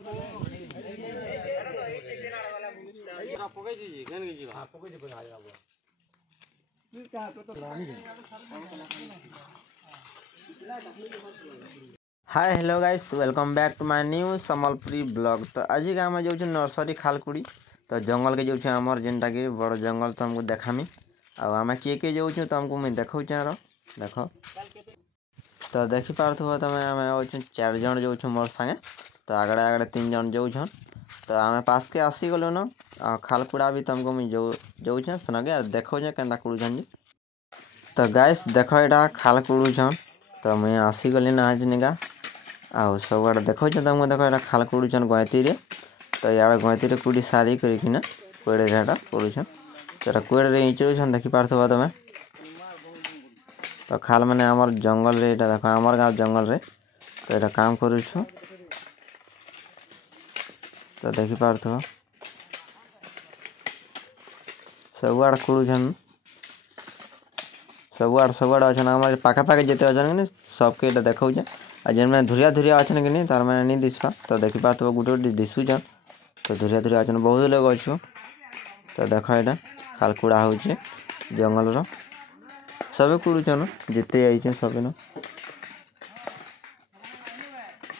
Hi hello guys welcome back to my new Sambalpuri blog. तो आज का आम जो नर्सरी खालकुड़ी तो जंगल के जो आमर जेनटा कि बड़ जंगल तुमको देखामी आम किए जो तुमको मुझे देखा देख तो देखिपार तुम आम 4 जन जो मोर सागे तो आगड़े आगड़े 3 जन जो तो आम पास के आसीगलु न खालकुड़ा भी तुमको मुझे जो सेनके देखो के कुड़ुछन तो गाइस देख यहाँ खाल कुड़ुछन तो मुझे आसीगली ना आज निका आउ सब आड़े देखो तुमको देख यहाँ खाल कुड़ुछन गैती तो यार गैती कुड़ी सारी करना कुड़े कुड़ुछन तो कुड़े इंचुछन देखिपार तुम तो खाल मैंने आमर जंगल रे देख आमर गाँव जंगल रे तो यहाँ काम करुछु तो देखिपार सब आड़े कुड़ुछन सब आड़े अच्छे आम पाखापाखि जिते अच्छे सबके ये देखा आ जेन मैंने धुरिया धुरिया अच्छे कि नहीं तार मैंने नहीं दिशा तो देखिपार गोटे गोटे दिशुचन तो धुरिया धुरिया अच्छे बहुत लोग अच्छु तो देख यहाँ खाल कुड़ा हो जंगल सब कुड़ुचन जिते आई सब न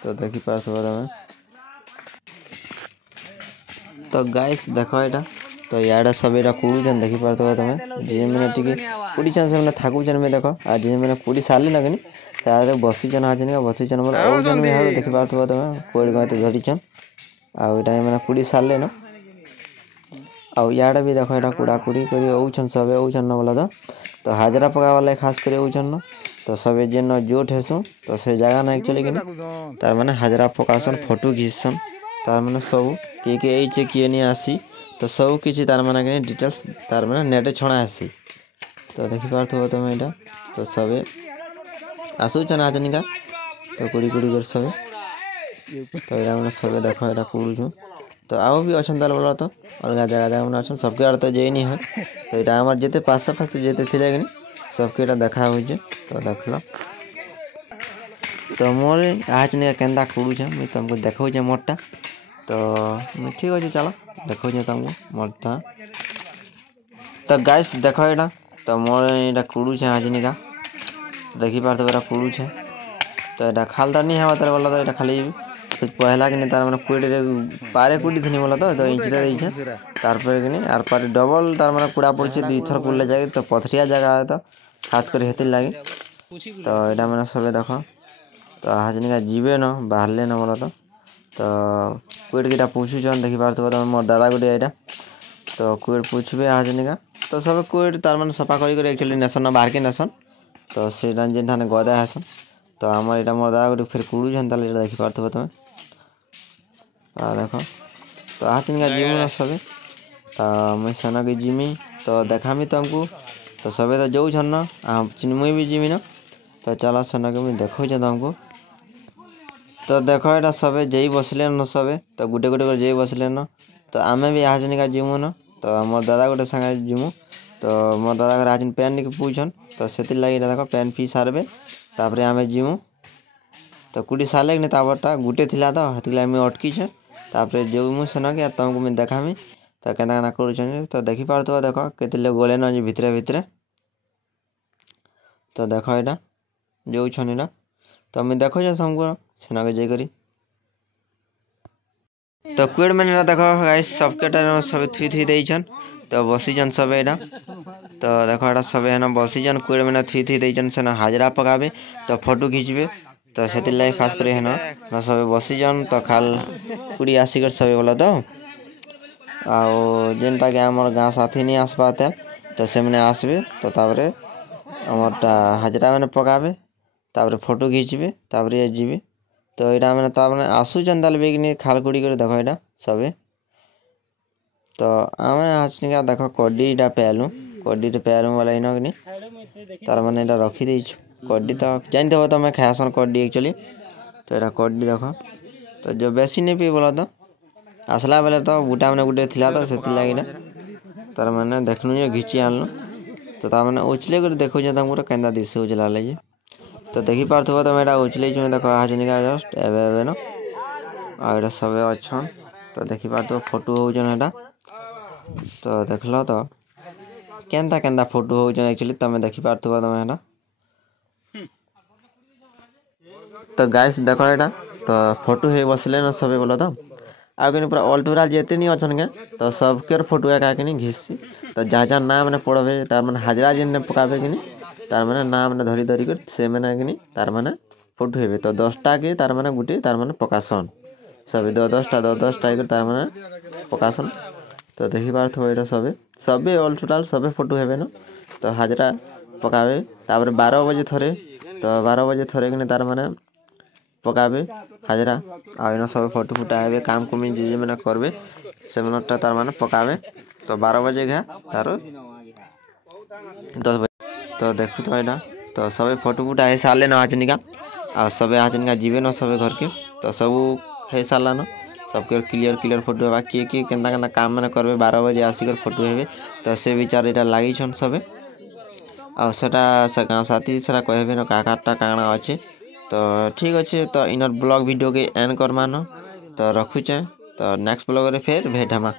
तो देखिपार तुम तो गाइस देख यहाँ तो याडे सब यहाँ कुड़ुचन देखिपार तुम जे मैंने टी कुड़ीचन से मैंने थाकुचन में देख आ जे मैंने कुड़ी सारे ना कि बसीचन आज बसीचन बोले ओजन भी हाँ देखिपार तुम कोड़ी गए धरीचन आईटा मैंने कुड़ी सारे न आड़े भी देख यहाँ कुड़ा कुड़ी कर सब ओछन न बोला तो हाजरा पका वाला खास कर ओछन न तो सब जेन जोट हेसु तो से जगह ना एक्चुअली कि तार मैंने हाजरा पकासन फोटो घिचसन तार मैंने सब किए किए नहीं आसी तो सब किसी तार मैंने डिटेल्स तार मैंने नेटे छणा आसी तो देखिपार तुम यहाँ तो सब आसुचन आज निका तो कुड़ी कुड़ी कर सब तो यहाँ मैंने सब देख यहाँ कुड़ुछु तो आउ भी अच्छा बोला तो अलग जगह जगह मैंने अच्छा सबके आड़े तो जे नहीं है तो यहाँ आम जिते पाशापाशी जिते थे कि सबके यहाँ देखा हो तो देख लो तो मोर आज निका केन्दा कुड़ुछे मुझे तुमको देखा मोरटा तो ठीक अच्छे चलो देखा तुमको मोरटा तो गाइस देख यहाँ तो मोर यहाँ कुड़ुछे आज निका देखिपार तो यहाँ कुड़ुछे तो यहाँ खालदार नहीं है बोला तो यहाँ खाली पहला कि नहीं तार मैंने कुड़े पारे कुड़ी थी बोला तो इंचरे रही तारपर कि आर पारे डबल तार मैंने कुड़ा पड़े 2 थर कुड़े जाए तो पथरिया जगह है तो खास कर हेतिर लगे तो यहाँ मैंने सब देख तो आज निका जीवे न बाहर न बोला तो कुड़ कीटा पूछुचन देखिपार तुम मोर दादा गुटे यहाँ तो कुड़ पूछबे आज निका तो सब कुड़ तार मैंने सफा कर एक्चुअली नेसन बाहर के नेसन तो से जेन गदा हेसन तो आम यहाँ मोर दादा गोटे फिर कुड़ुछन ताले देखिपार तुम देख तो आज निका जीमु न सब तो मुझे सेना के जिमी तो देखामी तुमको तो सब तो जो छन न मुई भी जिमी न तो चला सेना के मुझे देखो तुमको तो देख यहाँ सब जे बसले न सब तो गुटे गुटे जे बसले न तो आम भी आज निका जिमु न तो मोर दादा गोटे सागे जिमु तो मोर दादा आज पेन निके पूछन तो से लगे देख पेन पी सारे तापर आम जिमु तो कुड़ी सारे कि तापरटा गुटे थिला तो हेतिला मुझे अटकी तापर जो मुझे सेना के तुमको मुझे देखामी तो केना कर तो देखिपार देख केते लोग गले न भितरे भितरे तो देख यहाँ जो छन तो मुझे देखो तुमको सेना के जाकरी तो कुड़ मैंने देख गाइस सबके सब थुई थुई देछन तो बसीजन सब यहाँ तो देख यहाँ सब है बसीजन कुड़ मैंने थुई थुई देछन सेना हाजरा पकाबे तो फोटो खींचबे तो से लगे खास कर है ना सब बसीजन तो खाल कुड़ी आसिक सब बोला तो जेनटा कि आम गाँ साथी नहीं आसपा तो से मैंने आसबे तो तापर आमरटा हाजरा मैंने पकाबे तापर फोटो खींचबे तापर ये जीवे तो यहाँ मैंने तापर आसुचन ताल बेगिनी खाल कुड़ी कर देख यहाँ सब तो आम आज निका देख कड्डीटा पेलु कड्डी पेलु वाला इन कि तार मैंने यहाँ रखी कड्डी तो जानते हो तुम खासन कड्डी एक्चुअली तो यहाँ कड्डी देख तो जो बेसी नहीं पी बोला तो आसला बेले तो गुटा मैंने गुटे थिला तो से लगे तार मैंने देखनु घिची आनलु तो तार मैंने उछले कर देखो तुमको केन्दा दिशे उछला ले तो देखिपार तुम यहाँ उछल देख आज निका जस्ट एवे न आउ सबे अच्छन तो देखिपार तो फोटो होजन एटा तो देखल तो केन्ता केन्ता फोटो होजन एक्चुअली तमे देखिपार तुबा तमे एटा तो गाइस देखो एटा तो फोटो हे बसले न सबे बोलो तो आउ कि पूरा ऑल टोटल जेते नहीं अच्छन के तो सबके फोटो एका कि घिसी तो जहाँ जहाँ नाम ने पढ़बे तार माने हाजरा जेन ने पकाबे कि तार माने नाम ने धरी धरी कर से माने कि तार माने फोटो हेबे तो 10टा के तार माने गुटे तार माने पकासन सब 10टा 10टा कर तार माने पकासन तो देखि बार थो एटा सबे ऑल टोटल सबे फोटो हेबे न तो हाजरा पकाबे तापर 12 बजे थरे तो 12 बजे थरे कि तार माने पकाबे हाजरा आइना सब फोटो फुटाबे काम कुमी जे मैंने करबे से मनटा तार माने पकाबे तो 12 बजे गया तार 10 बजे तो देखु तो एटा तो सब फोटो फुटा हे साले न आचनिका आ सब आचनिका जीवे न सब घर के तो सब हे साला न सबके क्लियर क्लियर फोटो हेबा किए केन्ता केन्ता काम मैंने करबे 12 बजे आसिकर फोटो हेबे तो से विचार एटा लागि छन सबे आ सेटा से गाँव साथी सेटा कहबे न काकाटा काना अच्छे तो ठीक अच्छे तो इनर ब्लॉग वीडियो के एंड कर मान तो रखुचे तो नेक्स्ट ब्लॉग रे फिर भेट हमा।